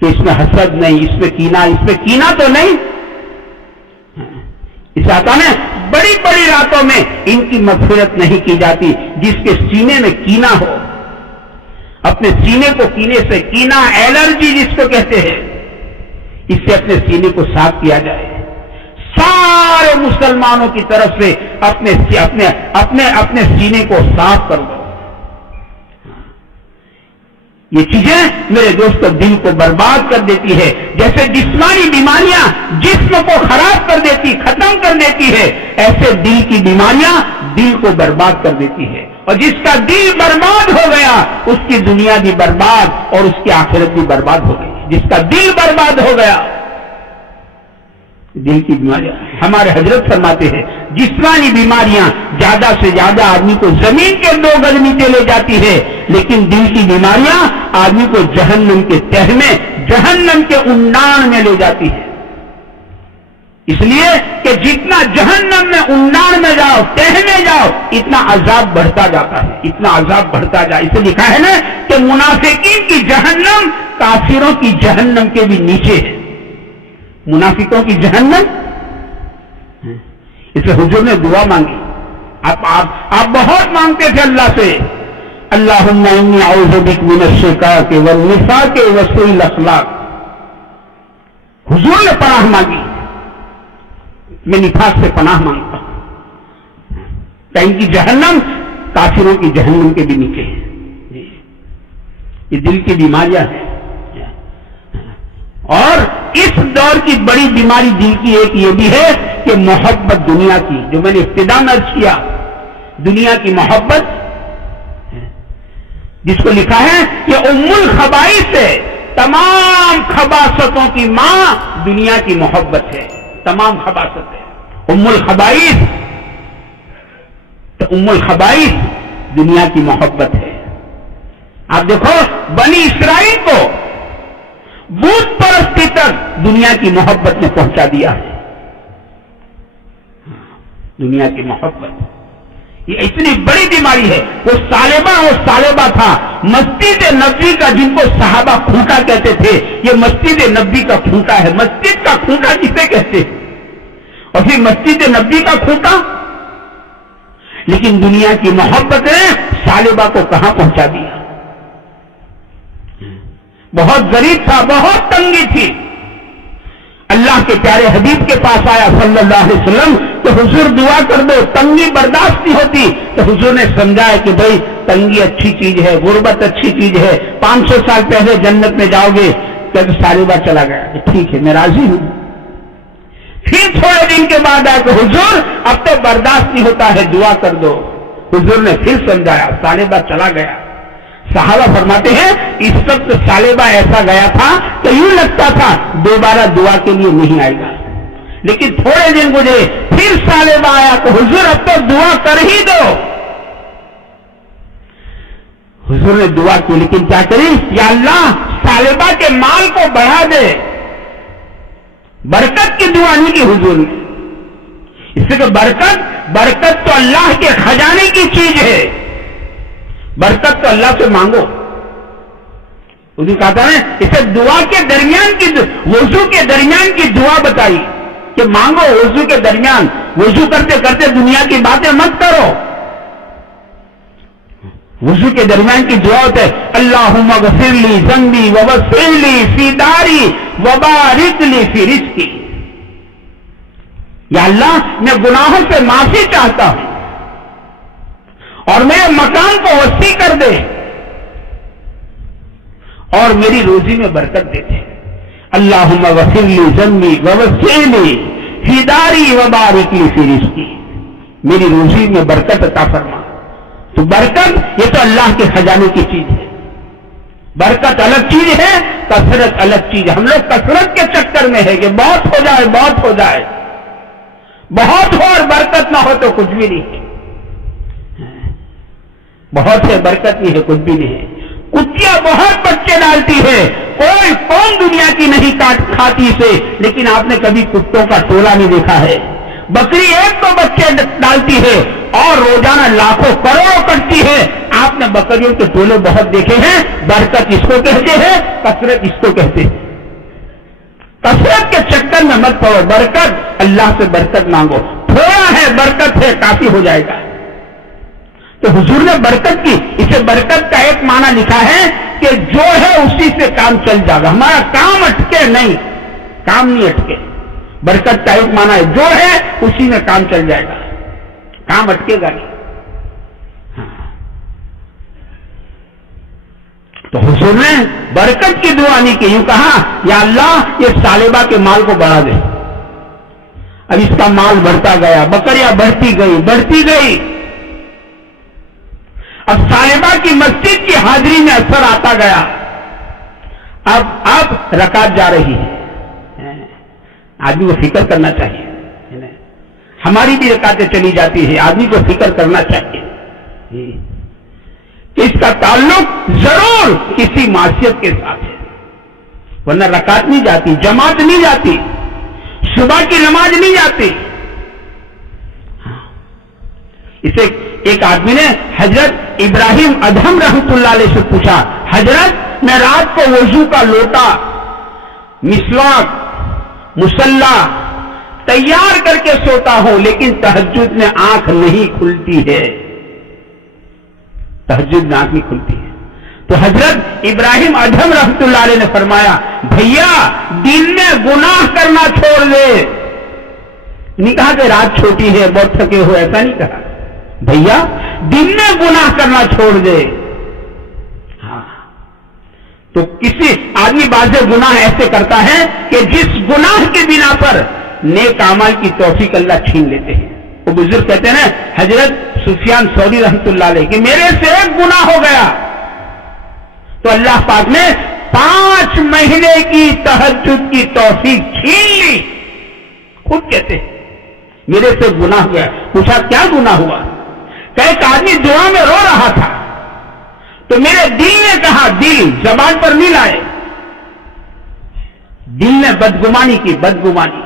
کہ اس میں حسد نہیں، اس میں کینہ تو نہیں. اس آقا نے بڑی بڑی راتوں میں ان کی مغفرت نہیں کی جاتی. جس کے سینے میں کینہ ہو، اپنے سینے کو کینے سے، کینہ الرجی جس کو کہتے ہیں، اس سے اپنے سینے کو صاف کیا جائے. سارے مسلمانوں کی طرف سے اپنے سینے کو صاف کر دو. یہ چیزیں میرے دوستو دل کو برباد کر دیتی ہے. جیسے جسمانی بیماریاں جسم کو خراب کر دیتی، ختم کر دیتی ہے، ایسے دل کی بیماریاں دل کو برباد کر دیتی ہے. اور جس کا دل برباد ہو گیا اس کی دنیا بھی برباد اور اس کی آخرت بھی برباد ہو گئی. جس کا دل برباد ہو گیا، دل کی بیماریاں، ہمارے حضرت فرماتے ہیں جسمانی بیماریاں زیادہ سے زیادہ آدمی کو زمین کے 2 گز نیچے لے جاتی ہے، لیکن دل کی بیماریاں آدمی کو جہنم کے تہہ میں، جہنم کے انڈان میں لے جاتی ہے. اس لیے کہ جتنا جہنم میں انڈان میں جاؤ، تہہ میں جاؤ، اتنا عذاب بڑھتا جاتا ہے، اتنا عذاب بڑھتا جائے. اسے لکھا ہے نا کہ منافقین کی جہنم کافروں کی جہنم کے بھی نیچے ہے. منافقوں کی جہنم، اس لیے حضور نے دعا مانگی. آپ بہت مانگتے تھے اللہ سے، اللہم انی اعوذ بک من الشقاق والنفاق وسوء الاخلاق. حضور نے پناہ مانگی، میں نفاق سے پناہ مانگتا ہوں. کہ ان کی جہنم کافروں کی جہنم کے بھی نیچے ہے. یہ دل کی بیماریاں ہیں. اور اس دور کی بڑی بیماری دل کی ایک یہ بھی ہے کہ محبت دنیا کی، جو میں نے ابتدا میں عرض کیا، دنیا کی محبت، جس کو لکھا ہے کہ ام الخبائث ہے، تمام خباثتوں کی ماں دنیا کی محبت ہے. تمام خباثت ہے ام الخبائث. تو ام الخبائث دنیا کی محبت ہے. آپ دیکھو بنی اسرائیل کو بت پرستی تک دنیا کی محبت نے پہنچا دیا ہے. دنیا کی محبت یہ اتنی بڑی بیماری ہے. وہ سالبہ تھا مسجد نبوی کا، جن کو صحابہ کھوٹا کہتے تھے. یہ مسجد نبوی کا کھوٹا ہے. مسجد کا کھوٹا کسے کہتے ہیں؟ اور پھر مسجد نبوی کا کھوٹا. لیکن دنیا کی محبت نے سالبہ کو کہاں پہنچا دیا. بہت غریب تھا، بہت تنگی تھی. اللہ کے پیارے حبیب کے پاس آیا صلی اللہ علیہ وسلم تو حضور دعا کر دو، تنگی برداشت نہیں ہوتی. تو حضور نے سمجھایا کہ بھائی تنگی اچھی چیز ہے، غربت اچھی چیز ہے. 500 سال پہلے جنت میں جاؤ گے. جب سالبہ چلا گیا کہ ٹھیک ہے میں راضی ہوں. پھر تھوڑے دن کے بعد آیا کہ حضور اب تو برداشت نہیں ہوتا ہے، دعا کر دو. حضور نے پھر سمجھایا، سالبہ چلا گیا. صحابہ فرماتے ہیں اس وقت سالبہ ایسا گیا تھا کہ یوں لگتا تھا دوبارہ دعا کے لیے نہیں آئے گا. لیکن تھوڑے دن گزرے پھر سالبہ آیا تو حضور اب تو دعا کر ہی دو. حضور نے دعا کی، لیکن کیا کری؟ یا اللہ سالبہ کے مال کو بڑھا دے. برکت کی دعا نہیں کی حضور نے. اس سے کہ برکت تو اللہ کے خزانے کی چیز ہے. برکت تو اللہ سے مانگو. انہیں کہا تھا اسے دعا کے درمیان کی، وضو کے درمیان کی دعا بتائی کہ مانگو. وضو کے درمیان، وضو کرتے کرتے دنیا کی باتیں مت کرو. وضو کے درمیان کی دعا ہوتا ہے اللہم اغفر لی ذنبی ووسع لی فی داری وبارک لی فی رزقی. یا اللہ میں گناہوں سے معافی چاہتا ہوں اور میرے مکان کو وسیع کر دے اور میری روزی میں برکت دے دے. اللہم اغفر لی ذنبی ووسع لی فی داری وبارک لی فی رزقی. میری روزی میں برکت عطا فرما. تو برکت یہ تو اللہ کے خزانے کی چیز ہے. برکت الگ چیز ہے، کثرت الگ چیز ہے. ہم لوگ کثرت کے چکر میں ہے کہ بہت ہو جائے، بہت ہو جائے، بہت ہو اور برکت نہ ہو تو کچھ بھی نہیں ہے. بہت ہے برکت نہیں ہے، کچھ بھی نہیں ہے. کتیاں بہت بچے ڈالتی ہے، کوئی قوم دنیا کی نہیں کھاتی اسے. لیکن آپ نے کبھی کتوں کا ٹولہ نہیں دیکھا ہے. بکری ایک تو بچے ڈالتی ہے اور روزانہ لاکھوں کروڑوں کرتی ہے. آپ نے بکریوں کے ٹولے بہت دیکھے ہیں. برکت اس کو کہتے ہیں، کثرت اس کو کہتے ہیں. کے چکر میں مت پڑو، برکت اللہ سے برکت مانگو، تھوڑا ہے برکت ہے کافی ہو جائے گا۔ تو حضور نے برکت کی، اسے برکت کا ایک معنی لکھا ہے کہ جو ہے اسی سے کام چل جائے گا، ہمارا کام اٹکے نہیں، کام نہیں اٹکے۔ برکت کا ایک معنی ہے جو ہے اسی میں کام چل جائے گا، کام اٹکے گا نہیں۔ تو حضور نے برکت کی دعا نہیں کی، یوں کہا یا اللہ یہ سالبہ کے مال کو بڑھا دے۔ اب اس کا مال بڑھتا گیا، بکریاں بڑھتی گئی، اب سالبہ کی مسجد کی حاضری میں اثر آتا گیا، اب رکعت جا رہی ہے۔ آدمی کو فکر کرنا چاہیے، ہماری بھی رکعتیں چلی جاتی ہے، آدمی کو فکر کرنا چاہیے کہ اس کا تعلق ضرور کسی معصیت کے ساتھ ہے، ورنہ رکعت نہیں جاتی، جماعت نہیں جاتی، صبح کی نماز نہیں جاتی۔ اسے ایک آدمی نے حضرت ابراہیم ادہم رحمت اللہ علیہ سے پوچھا، حضرت میں رات کو وضو کا لوٹا، مسواک، مصلی تیار کر کے سوتا ہوں، لیکن تہجد میں آنکھ نہیں کھلتی ہے، تہجد میں آنکھ نہیں کھلتی ہے۔ تو حضرت ابراہیم ادہم رحمت اللہ علیہ نے فرمایا، بھیا دن میں گناہ کرنا چھوڑ دے۔ نہیں کہا کہ رات چھوٹی ہے بہت تھکے ہو، ایسا نہیں کہا، بھیا دن میں گناہ کرنا چھوڑ دے۔ ہاں تو کسی آدمی بعض گناہ ایسے کرتا ہے کہ جس گناہ کے بنا پر نیک اعمال کی توفیق اللہ چھین لیتے ہیں۔ وہ بزرگ کہتے ہیں نا حضرت سفیان ثوری رحمت اللہ علیہ کہ میرے سے ایک گناہ ہو گیا تو اللہ پاک نے 5 مہینے کی تہجد کی توفیق چھین لی۔ خود کہتے ہیں میرے سے گناہ ہو گیا۔ پوچھا کیا گناہ ہوا؟ کہ ایک آدمی دعا میں رو رہا تھا تو میرے دل نے کہا، دل زبان پر نہیں لائے، دل نے بدگمانی کی، بدگمانی،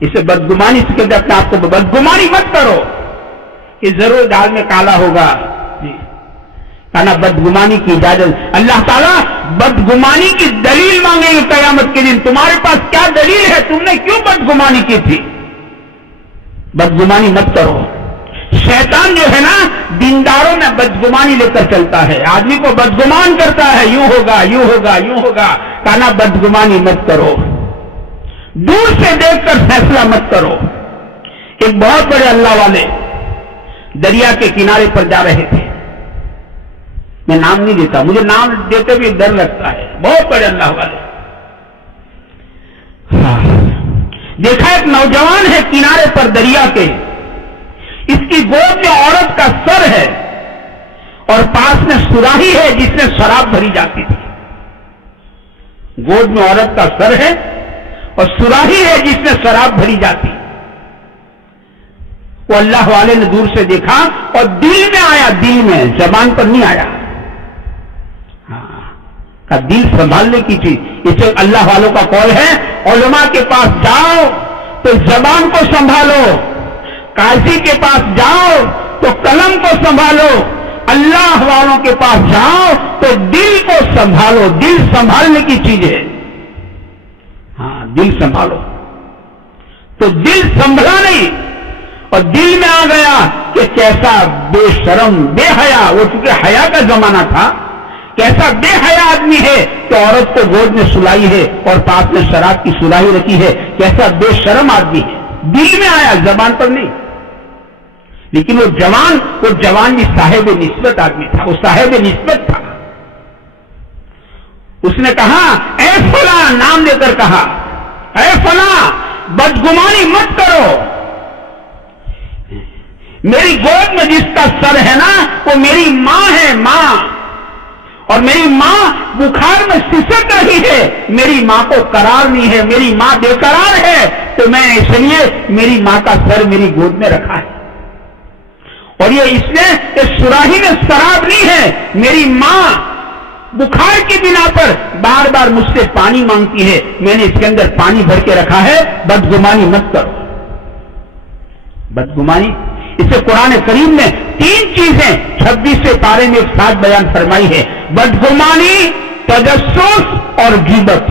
اسے بدگمانی سے کہتے اپنے آپ کو بدگمانی مت کرو کہ ضرور دال میں کالا ہوگا، جی کہنا بدگمانی کی اجازت۔ اللہ تعالیٰ بدگمانی کی دلیل مانگیں گے قیامت کے دن، تمہارے پاس کیا دلیل ہے، تم نے کیوں بدگمانی کی تھی؟ بدگمانی مت کرو۔ شیطان جو ہے نا دینداروں میں بدگمانی لے کر چلتا ہے، آدمی کو بدگمان کرتا ہے، یوں ہوگا یوں ہوگا یوں ہوگا، کہنا بدگمانی مت کرو، دور سے دیکھ کر فیصلہ مت کرو۔ ایک بہت بڑے اللہ والے دریا کے کنارے پر جا رہے تھے، میں نام نہیں دیتا، مجھے نام دیتے بھی ڈر لگتا ہے، بہت بڑے اللہ والے۔ دیکھا ایک نوجوان ہے کنارے پر دریا کے، اس کی گود میں عورت کا سر ہے اور پاس میں سراہی ہے جس میں شراب بھری جاتی تھی۔ گود میں عورت کا سر ہے اور سراہی ہے جس میں شراب بھری جاتی۔ وہ اللہ والے نے دور سے دیکھا اور دل میں آیا، دل میں، زبان پر نہیں آیا۔ کا دل سنبھالنے کی چیز، اسے اللہ والوں کا قول ہے، علماء کے پاس جاؤ تو زبان کو سنبھالو، قاضی کے پاس جاؤ تو قلم کو سنبھالو، اللہ والوں کے پاس جاؤ تو دل کو سنبھالو۔ دل سنبھالنے کی چیز ہے، ہاں دل سنبھالو۔ تو دل سنبھلا نہیں اور دل میں آ گیا کہ کیسا بے شرم، بے حیا، وہ چونکہ حیا کا زمانہ تھا، کیسا بے حیا آدمی ہے کہ عورت کو گود میں سلائی ہے اور پاس میں شراب کی سلائی رکھی ہے، کیسا بے شرم آدمی ہے۔ دل میں آیا، زبان پر نہیں۔ لیکن وہ جوان بھی صاحب نسبت آدمی تھا، وہ صاحب نسبت تھا۔ اس نے کہا اے فلاں، نام لے کر کہا، اے فلاں بدگمانی مت کرو، میری گود میں جس کا سر ہے نا وہ میری ماں ہے، ماں، اور میری ماں بخار میں سسک رہی ہے، میری ماں کو قرار نہیں ہے، میری ماں بے قرار ہے، تو میں اس لیے میری ماں کا سر میری گود میں رکھا ہے۔ اور یہ اس نے سراہی میں شراب نہیں ہے، میری ماں بخار کی بنا پر بار بار مجھ سے پانی مانگتی ہے، میں نے اس کے اندر پانی بھر کے رکھا ہے، بدگمانی مت کرو۔ بدگمانی، اسے قرآن کریم میں 3 چیزیں 26 پارے میں ایک ساتھ بیان فرمائی ہے، بدگمانی، تجسس اور غیبت۔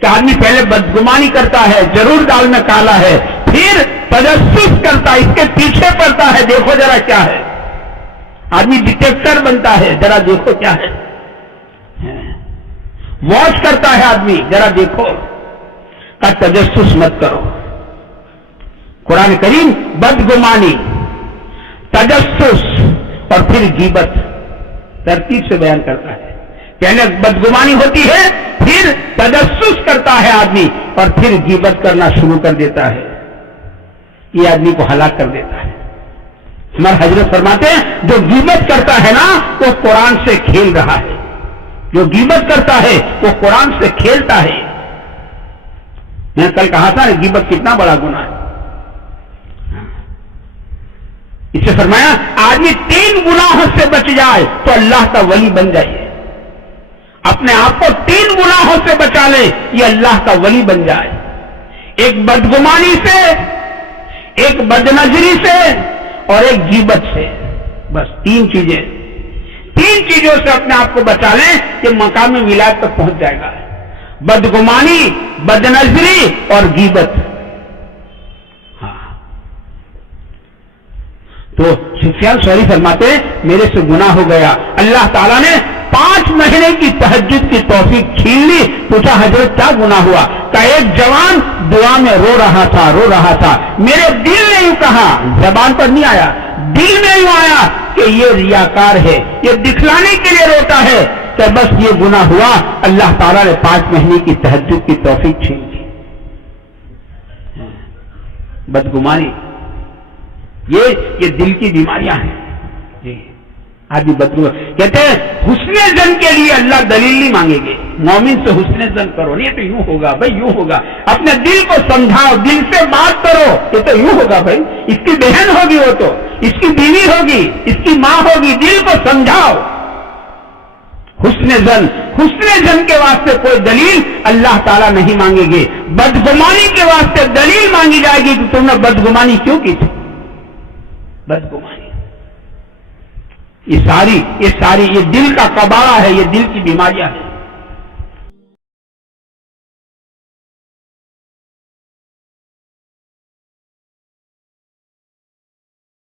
کہ آدمی پہلے بدگمانی کرتا ہے, ضرور دال میں کالا ہے, پھر تجسس کرتا ہے, اس کے پیچھے پڑتا ہے, دیکھو ذرا کیا ہے. آدمی ڈیٹیکٹر بنتا ہے, ذرا دیکھو کیا ہے. واچ کرتا ہے آدمی, ذرا دیکھو. کا تجسس مت کرو. قرآن کریم بدگمانی, تجسس اور پھر غیبت ترتیب سے بیان کرتا ہے. پہلے بدگمانی ہوتی ہے, پھر تجسس کرتا ہے آدمی, اور پھر غیبت کرنا شروع کر دیتا ہے. یہ آدمی کو ہلاک کر دیتا ہے. ہمارے حضرت فرماتے ہیں جو غیبت کرتا ہے نا وہ قرآن سے کھیل رہا ہے. جو غیبت کرتا ہے وہ قرآن سے کھیلتا ہے. میں نے کل کہا تھا غیبت کتنا بڑا گناہ ہے. اس سے فرمایا آدمی 3 گناہوں سے بچ جائے تو اللہ کا ولی بن جائے. اپنے آپ کو 3 گناہوں سے بچا لے, یہ اللہ کا ولی بن جائے. ایک بدگمانی سے, ایک بدنظری سے, اور ایک غیبت سے. بس 3 چیزیں. 3 چیزوں سے اپنے آپ کو بچا لیں کہ مقام ولایت تک پہنچ جائے گا. بدگمانی, بدنظری اور غیبت. ہاں تو سفیان ثوری فرماتے ہیں میرے سے گناہ ہو گیا, اللہ تعالیٰ نے 5 مہینے کی تہجد کی توفیق چھین لی. پوچھا حضرت کیا گناہ ہوا؟ کہ ایک جوان دعا میں رو رہا تھا, میرے دل نے یوں کہا, زبان پر نہیں آیا, دل میں یوں آیا کہ یہ ریاکار ہے, یہ دکھلانے کے لیے روتا ہے, کہ بس یہ گناہ ہوا. اللہ تعالیٰ نے 5 مہینے کی تہجد کی توفیق چھین لی. بدگمانی یہ دل کی بیماریاں ہیں. جی آدمی بدگمان کہتے ہیں حسن زن کے لیے اللہ دلیل نہیں مانگیں گے. مومن سے حسن زن کرو, نہیں تو یوں ہوگا بھائی, یوں ہوگا. اپنے دل کو سمجھاؤ, دل سے بات کرو, یہ تو یوں ہوگا بھائی, اس کی بہن ہوگی, وہ تو اس کی بیوی ہوگی, اس کی ماں ہوگی. دل کو سمجھاؤ. حسن زن کے واسطے کوئی دلیل اللہ تعالیٰ نہیں مانگیں گے. بدگمانی کے واسطے دلیل مانگی جائے گی کہ تم نے بدگمانی کیوں کی تھی. بدگمانی یہ ساری یہ دل کا کباڑہ ہے, یہ دل کی بیماریاں ہیں.